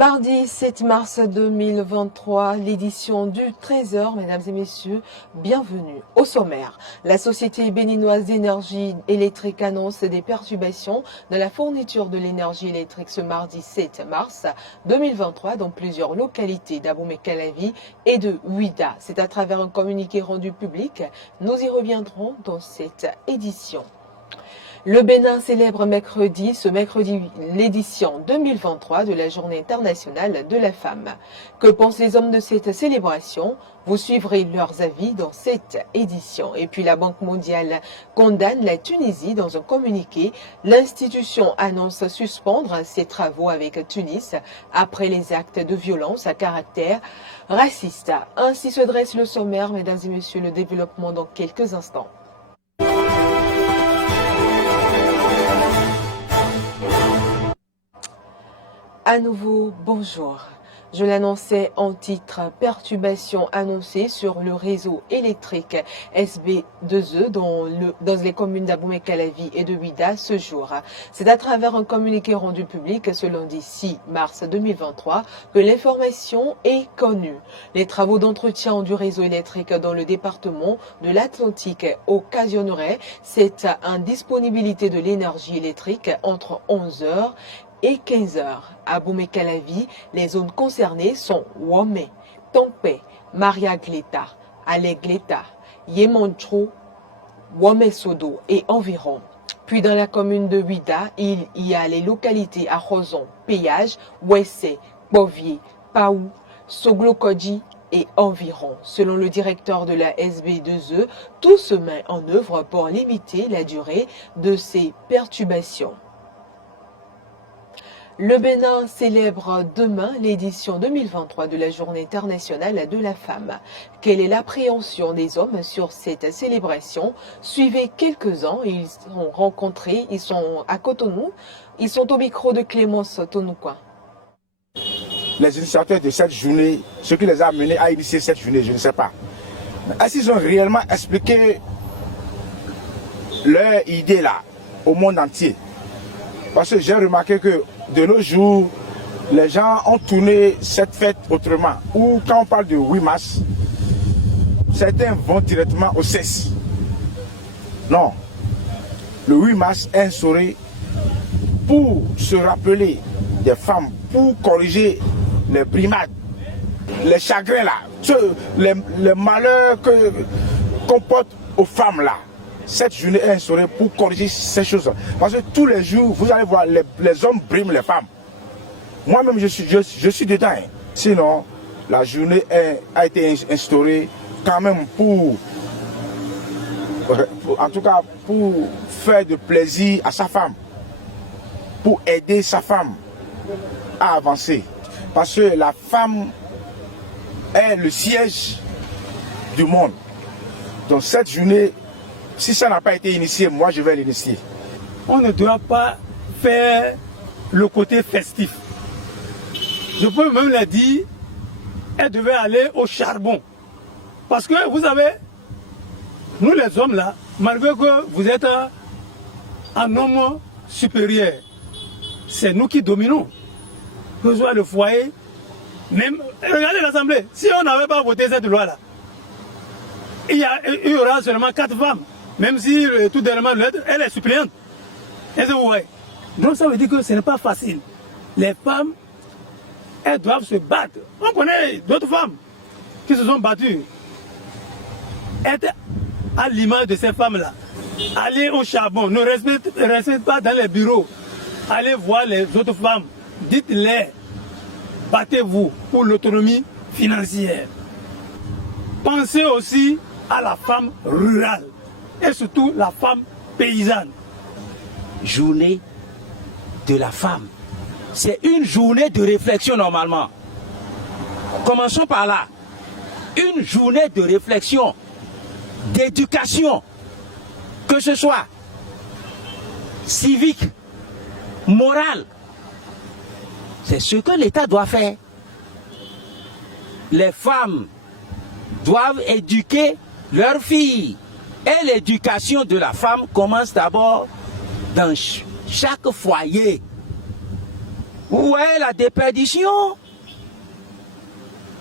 Mardi 7 mars 2023, l'édition du 13h, mesdames et messieurs, bienvenue au sommaire. La Société béninoise d'énergie électrique annonce des perturbations dans la fourniture de l'énergie électrique ce mardi 7 mars 2023 dans plusieurs localités d'Abomey-Calavi et de Ouidah. C'est à travers un communiqué rendu public. Nous y reviendrons dans cette édition. Le Bénin célèbre ce mercredi, l'édition 2023 de la Journée internationale de la femme. Que pensent les hommes de cette célébration? Vous suivrez leurs avis dans cette édition. Et puis la Banque mondiale condamne la Tunisie dans un communiqué. L'institution annonce suspendre ses travaux avec Tunis après les actes de violence à caractère raciste. Ainsi se dresse le sommaire, mesdames et messieurs, le développement dans quelques instants. À nouveau, bonjour. Je l'annonçais en titre, perturbation annoncée sur le réseau électrique SB2E dans les communes d'Abomey-Calavi et de Ouidah ce jour. C'est à travers un communiqué rendu public ce lundi 6 mars 2023 que l'information est connue. Les travaux d'entretien du réseau électrique dans le département de l'Atlantique occasionneraient cette indisponibilité de l'énergie électrique entre 11h et 15h. À Abomey-Calavi, les zones concernées sont Womé, Tompé, Maria-Gleta, Ale-Gleta, Yemoncho, Womé-Sodo et environ. Puis dans la commune de Ouidah, il y a les localités à Roson, Péage, Ouessé, Bovier, Paou, Soglokodji et environ. Selon le directeur de la SB2E, tout se met en œuvre pour limiter la durée de ces perturbations. Le Bénin célèbre demain l'édition 2023 de la Journée internationale de la femme. Quelle est l'appréhension des hommes sur cette célébration? Suivez quelques-uns, ils sont rencontrés, ils sont à Cotonou, ils sont au micro de Clémence Tonouquin. Les initiateurs de cette journée, ce qui les a amenés à initier cette journée, je ne sais pas. Est-ce qu'ils ont réellement expliqué leur idée là au monde entier? Parce que j'ai remarqué que de nos jours, les gens ont tourné cette fête autrement. Ou quand on parle de 8 mars, certains vont directement au CES. Non. Le 8 mars est instauré pour se rappeler des femmes, pour corriger les brimades, les chagrins là, les malheurs qu'on porte aux femmes là. Cette journée est instaurée pour corriger ces choses. Parce que tous les jours, vous allez voir, les hommes briment les femmes. Moi-même, je suis dedans. Sinon, la journée a été instaurée quand même en tout cas, pour faire de plaisir à sa femme. Pour aider sa femme à avancer. Parce que la femme est le siège du monde. Donc cette journée, si ça n'a pas été initié, moi je vais l'initier. On ne doit pas faire le côté festif. Je peux même le dire, elle devait aller au charbon. Parce que vous savez, nous les hommes là, malgré que vous êtes un homme supérieur, c'est nous qui dominons. Que ce soit le foyer, même, regardez l'Assemblée, si on n'avait pas voté cette loi là, il y aura seulement 4 femmes. Même si tout dernièrement, elle est suppléante. Est-ce que vous voyez? Donc ça veut dire que ce n'est pas facile. Les femmes, elles doivent se battre. On connaît d'autres femmes qui se sont battues. Être à l'image de ces femmes-là. Aller au charbon, ne restez pas dans les bureaux. Allez voir les autres femmes. Dites-les, battez-vous pour l'autonomie financière. Pensez aussi à la femme rurale. Et surtout la femme paysanne. Journée de la femme. C'est une journée de réflexion normalement. Commençons par là. Une journée de réflexion, d'éducation, que ce soit civique, morale. C'est ce que l'État doit faire. Les femmes doivent éduquer leurs filles. Et l'éducation de la femme commence d'abord dans chaque foyer. Vous voyez la déperdition,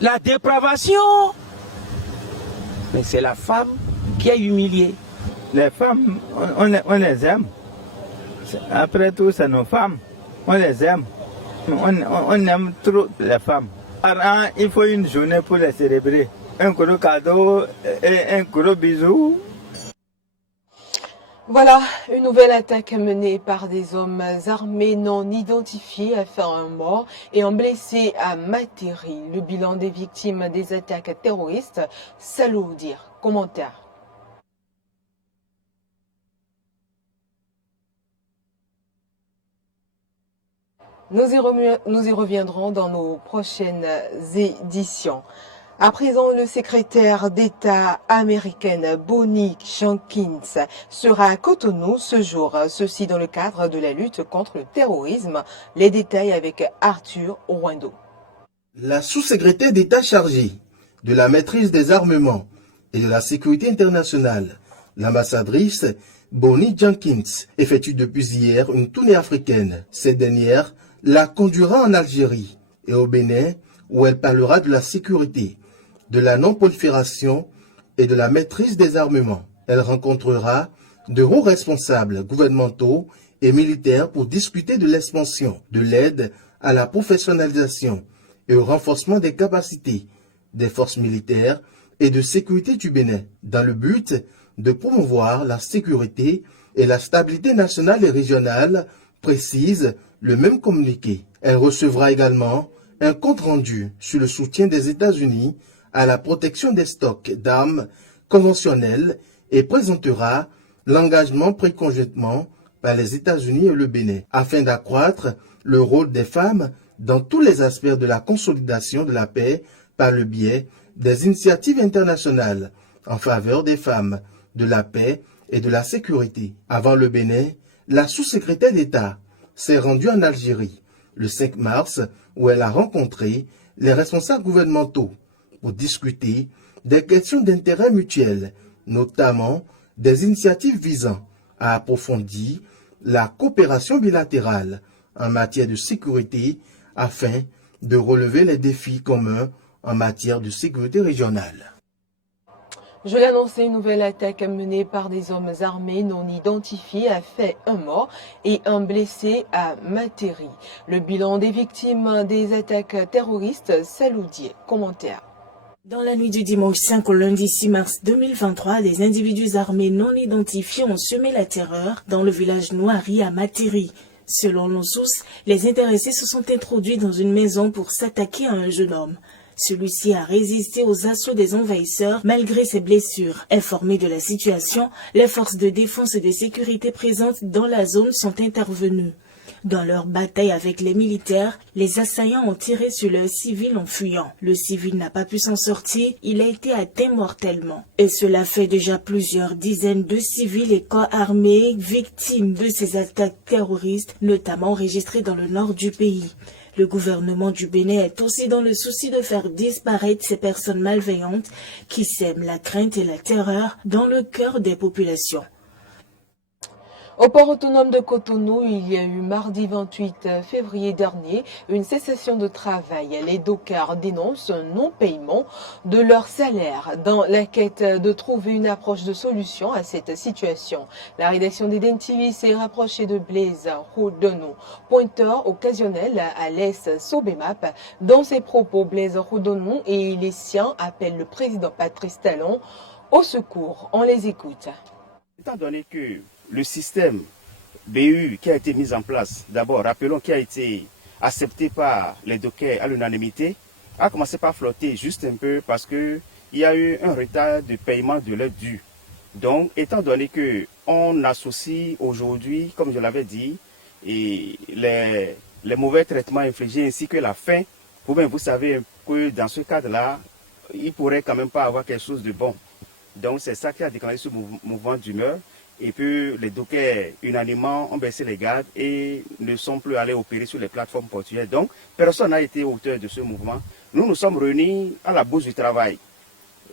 la dépravation. Mais c'est la femme qui est humiliée. Les femmes, on les aime. Après tout, c'est nos femmes. On les aime. On aime trop les femmes. Par an, il faut une journée pour les célébrer. Un gros cadeau et un gros bisou. Voilà, une nouvelle attaque menée par des hommes armés non identifiés a fait un mort et un blessé à Materi. Le bilan des victimes des attaques terroristes s'alourdir. Commentaire. Nous y reviendrons dans nos prochaines éditions. À présent, le secrétaire d'État américaine Bonnie Jenkins sera à Cotonou ce jour, ceci dans le cadre de la lutte contre le terrorisme. Les détails avec Arthur Ouando. La sous-secrétaire d'État chargée de la maîtrise des armements et de la sécurité internationale, l'ambassadrice Bonnie Jenkins, effectue depuis hier une tournée africaine. Cette dernière la conduira en Algérie et au Bénin, où elle parlera de la sécurité, de la non-prolifération et de la maîtrise des armements. Elle rencontrera de hauts responsables gouvernementaux et militaires pour discuter de l'expansion, de l'aide à la professionnalisation et au renforcement des capacités des forces militaires et de sécurité du Bénin, dans le but de promouvoir la sécurité et la stabilité nationale et régionale, précise le même communiqué. Elle recevra également un compte-rendu sur le soutien des États-Unis à la protection des stocks d'armes conventionnelles et présentera l'engagement pris conjointement par les États-Unis et le Bénin afin d'accroître le rôle des femmes dans tous les aspects de la consolidation de la paix par le biais des initiatives internationales en faveur des femmes, de la paix et de la sécurité. Avant le Bénin, la sous-secrétaire d'État s'est rendue en Algérie le 5 mars où elle a rencontré les responsables gouvernementaux pour discuter des questions d'intérêt mutuel, notamment des initiatives visant à approfondir la coopération bilatérale en matière de sécurité afin de relever les défis communs en matière de sécurité régionale. Je l'ai annoncé, une nouvelle attaque menée par des hommes armés non identifiés a fait un mort et un blessé à Materi. Le bilan des victimes des attaques terroristes s'alourdit. Commentaire. Dans la nuit du dimanche 5 au lundi 6 mars 2023, des individus armés non identifiés ont semé la terreur dans le village Noiri à Materi. Selon nos sources, les intéressés se sont introduits dans une maison pour s'attaquer à un jeune homme. Celui-ci a résisté aux assauts des envahisseurs malgré ses blessures. Informés de la situation, les forces de défense et de sécurité présentes dans la zone sont intervenues. Dans leur bataille avec les militaires, les assaillants ont tiré sur leur civil en fuyant. Le civil n'a pas pu s'en sortir, il a été atteint mortellement. Et cela fait déjà plusieurs dizaines de civils et corps armés victimes de ces attaques terroristes, notamment enregistrées dans le nord du pays. Le gouvernement du Bénin est aussi dans le souci de faire disparaître ces personnes malveillantes qui sèment la crainte et la terreur dans le cœur des populations. Au port autonome de Cotonou, il y a eu mardi 28 février dernier une cessation de travail. Les dockers dénoncent un non-paiement de leur salaire dans la quête de trouver une approche de solution à cette situation. La rédaction d'Eden TV s'est rapprochée de Blaise Rodonou, pointeur occasionnel à l'Est Sobemap. Dans ses propos, Blaise Rodonou et les siens appellent le président Patrice Talon au secours. On les écoute. Étant donné que le système BU qui a été mis en place, d'abord, rappelons, qui a été accepté par les dockers à l'unanimité, a commencé par flotter juste un peu parce qu'il y a eu un retard de paiement de l'aide due. Donc, étant donné qu'on associe aujourd'hui, comme je l'avais dit, et les mauvais traitements infligés ainsi que la faim, vous savez que dans ce cadre-là, il ne pourrait quand même pas avoir quelque chose de bon. Donc, c'est ça qui a déclenché ce mouvement d'humeur. Et puis les dockers unanimement ont baissé les gardes et ne sont plus allés opérer sur les plateformes portuaires. Donc personne n'a été auteur de ce mouvement. Nous nous sommes réunis à la Bourse du Travail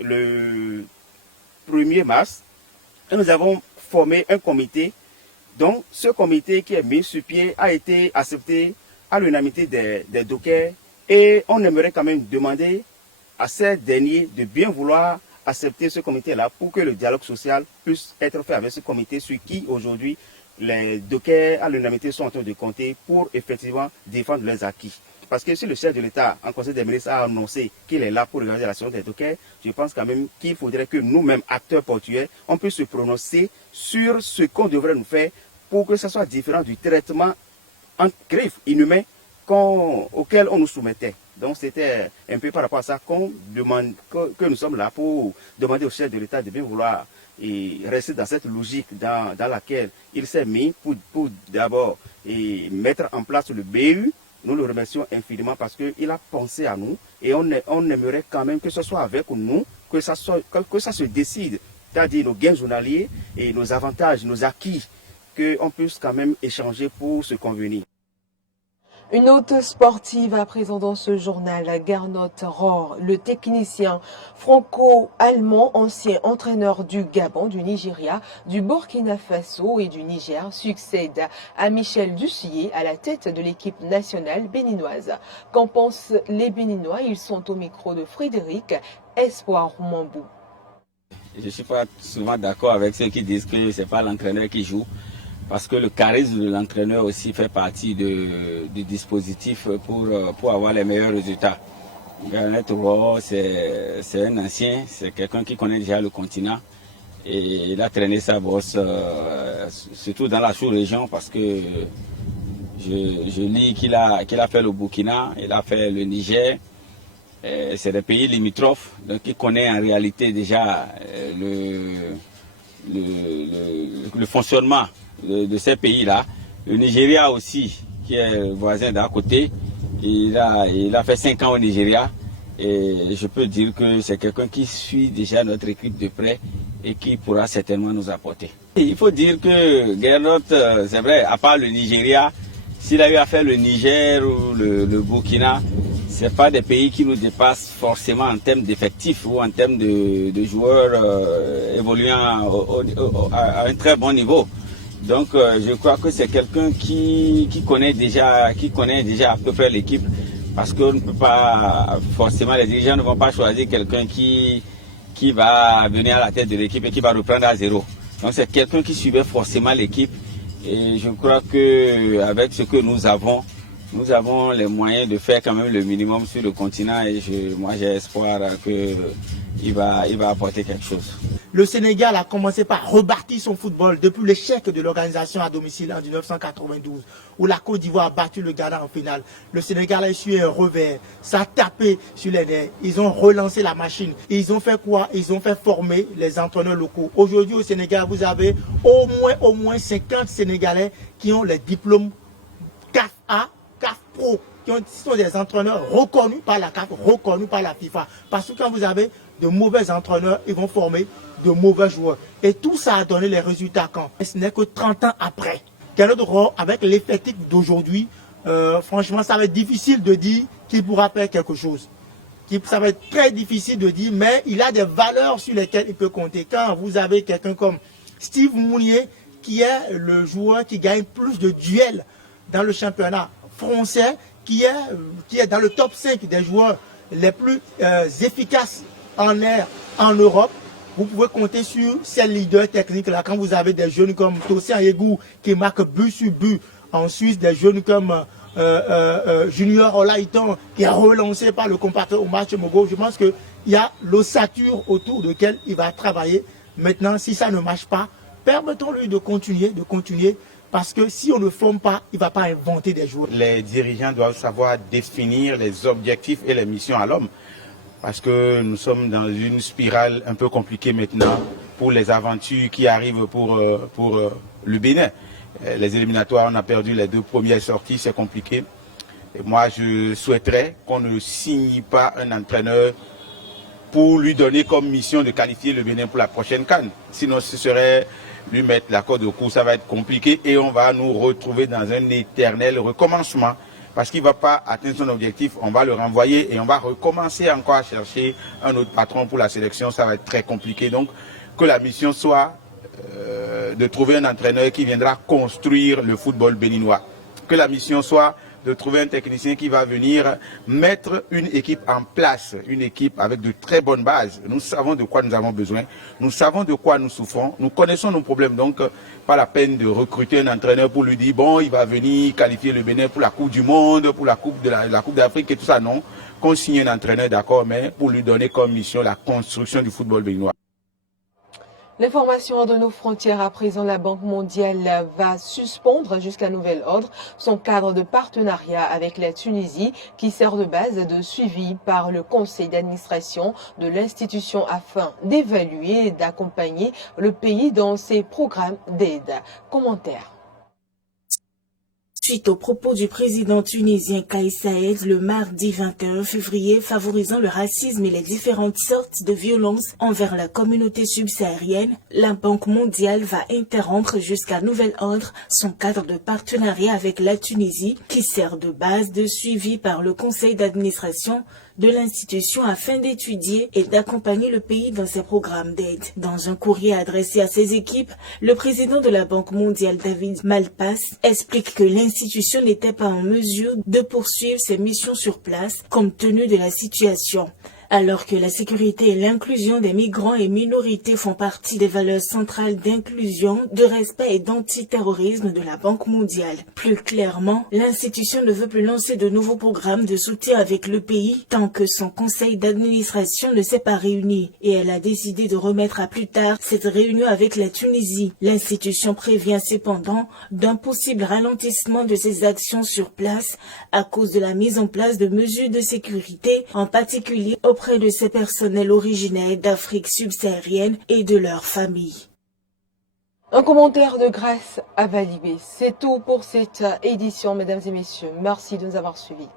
le 1er mars et nous avons formé un comité. Donc ce comité qui est mis sur pied a été accepté à l'unanimité des dockers et on aimerait quand même demander à ces derniers de bien vouloir accepter ce comité-là pour que le dialogue social puisse être fait avec ce comité sur qui aujourd'hui les dockers à l'unanimité sont en train de compter pour effectivement défendre leurs acquis. Parce que si le chef de l'État, en Conseil des ministres, a annoncé qu'il est là pour regarder la situation des dockers, je pense quand même qu'il faudrait que nous-mêmes, acteurs portuaires, on puisse se prononcer sur ce qu'on devrait nous faire pour que ce soit différent du traitement en griffe inhumain auquel on nous soumettait. Donc c'était un peu par rapport à ça qu'on demande, que nous sommes là pour demander au chef de l'État de bien vouloir rester dans cette logique dans laquelle il s'est mis pour d'abord mettre en place le BU. Nous le remercions infiniment parce qu'il a pensé à nous et on aimerait quand même que ce soit avec nous, que ça se décide, c'est-à-dire nos gains journaliers et nos avantages, nos acquis, qu'on puisse quand même échanger pour se convenir. Une note sportive à présent dans ce journal. Gernot Rohr, le technicien franco-allemand, ancien entraîneur du Gabon, du Nigeria, du Burkina Faso et du Niger, succède à Michel Dussuyer à la tête de l'équipe nationale béninoise. Qu'en pensent les Béninois? Ils sont au micro de Frédéric Espoir Mambou. Je ne suis pas souvent d'accord avec ceux qui disent que ce n'est pas l'entraîneur qui joue. Parce que le charisme de l'entraîneur aussi fait partie du dispositif pour avoir les meilleurs résultats. Gernot Rohr, c'est un ancien, c'est quelqu'un qui connaît déjà le continent. Et il a traîné sa bosse, surtout dans la sous-région, parce que je lis qu'il a fait le Burkina, il a fait le Niger. C'est des pays limitrophes, donc il connaît en réalité déjà le fonctionnement de ces pays-là. Le Nigeria aussi, qui est voisin d'à côté, il a fait 5 ans au Nigeria et je peux dire que c'est quelqu'un qui suit déjà notre équipe de près et qui pourra certainement nous apporter. Et il faut dire que Gernot, c'est vrai, à part le Nigeria, s'il a eu à faire le Niger ou le Burkina, ce pas des pays qui nous dépassent forcément en termes d'effectifs ou en termes de joueurs évoluant à un très bon niveau. Donc je crois que c'est quelqu'un qui connaît déjà à peu près l'équipe, parce qu'on ne peut pas forcément, les dirigeants ne vont pas choisir quelqu'un qui va venir à la tête de l'équipe et qui va reprendre à zéro. Donc c'est quelqu'un qui suivait forcément l'équipe et je crois qu'avec ce que nous avons les moyens de faire quand même le minimum sur le continent et moi j'ai espoir qu'il va apporter quelque chose. Le Sénégal a commencé par rebâtir son football depuis l'échec de l'organisation à domicile en 1992, où la Côte d'Ivoire a battu le Ghana en finale. Le Sénégal a essuyé un revers, ça a tapé sur les nerfs. Ils ont relancé la machine. Et ils ont fait quoi? Ils ont fait former les entraîneurs locaux. Aujourd'hui au Sénégal, vous avez au moins 50 Sénégalais qui ont les diplômes CAF A, CAF Pro, qui sont des entraîneurs reconnus par la CAF, reconnus par la FIFA. Parce que quand vous avez de mauvais entraîneurs, ils vont former de mauvais joueurs. Et tout ça a donné les résultats quand? Et ce n'est que 30 ans après. Gernot Rohr, avec l'effectif d'aujourd'hui, franchement, ça va être difficile de dire qu'il pourra faire quelque chose. Ça va être très difficile de dire, mais il a des valeurs sur lesquelles il peut compter. Quand vous avez quelqu'un comme Steve Mounier, qui est le joueur qui gagne plus de duels dans le championnat français, qui est dans le top 5 des joueurs les plus efficaces en air en Europe, vous pouvez compter sur ces leaders techniques là. Quand vous avez des jeunes comme Tosin Yegou qui marque but sur but, en Suisse des jeunes comme Junior Olaiton qui est relancé par le compatriote au match Mogo, je pense qu'il y a l'ossature autour de laquelle il va travailler. Maintenant, si ça ne marche pas, permettons-lui de continuer, parce que si on ne forme pas, il ne va pas inventer des joueurs. Les dirigeants doivent savoir définir les objectifs et les missions à l'homme. Parce que nous sommes dans une spirale un peu compliquée maintenant pour les aventures qui arrivent pour le Bénin. Les éliminatoires, on a perdu les 2 premières sorties, c'est compliqué. Et moi, je souhaiterais qu'on ne signe pas un entraîneur pour lui donner comme mission de qualifier le Bénin pour la prochaine CAN. Sinon, ce serait lui mettre la corde au cou, ça va être compliqué et on va nous retrouver dans un éternel recommencement. Parce qu'il ne va pas atteindre son objectif, on va le renvoyer et on va recommencer encore à chercher un autre patron pour la sélection. Ça va être très compliqué. Donc, que la mission soit de trouver un entraîneur qui viendra construire le football béninois. Que la mission soit de trouver un technicien qui va venir mettre une équipe en place, une équipe avec de très bonnes bases. Nous savons de quoi nous avons besoin, nous savons de quoi nous souffrons, nous connaissons nos problèmes, donc pas la peine de recruter un entraîneur pour lui dire bon, il va venir qualifier le Bénin pour la Coupe du Monde, pour la Coupe d'Afrique et tout ça, non. Qu'on signe un entraîneur, d'accord, mais pour lui donner comme mission la construction du football béninois. L'information de nos frontières à présent, la Banque mondiale va suspendre jusqu'à nouvel ordre son cadre de partenariat avec la Tunisie qui sert de base de suivi par le conseil d'administration de l'institution afin d'évaluer et d'accompagner le pays dans ses programmes d'aide. Commentaire. Suite aux propos du président tunisien Kais Saied le mardi 21 février favorisant le racisme et les différentes sortes de violences envers la communauté subsaharienne, la Banque mondiale va interrompre jusqu'à nouvel ordre son cadre de partenariat avec la Tunisie qui sert de base de suivi par le conseil d'administration de l'institution afin d'étudier et d'accompagner le pays dans ses programmes d'aide. Dans un courrier adressé à ses équipes, le président de la Banque mondiale David Malpass explique que l'institution n'était pas en mesure de poursuivre ses missions sur place compte tenu de la situation. Alors que la sécurité et l'inclusion des migrants et minorités font partie des valeurs centrales d'inclusion, de respect et d'antiterrorisme de la Banque mondiale. Plus clairement, l'institution ne veut plus lancer de nouveaux programmes de soutien avec le pays tant que son conseil d'administration ne s'est pas réuni et elle a décidé de remettre à plus tard cette réunion avec la Tunisie. L'institution prévient cependant d'un possible ralentissement de ses actions sur place à cause de la mise en place de mesures de sécurité, en particulier auprès de ces personnels originaires d'Afrique subsaharienne et de leurs familles. Un commentaire de Grâce à Valibé. C'est tout pour cette édition, mesdames et messieurs. Merci de nous avoir suivis.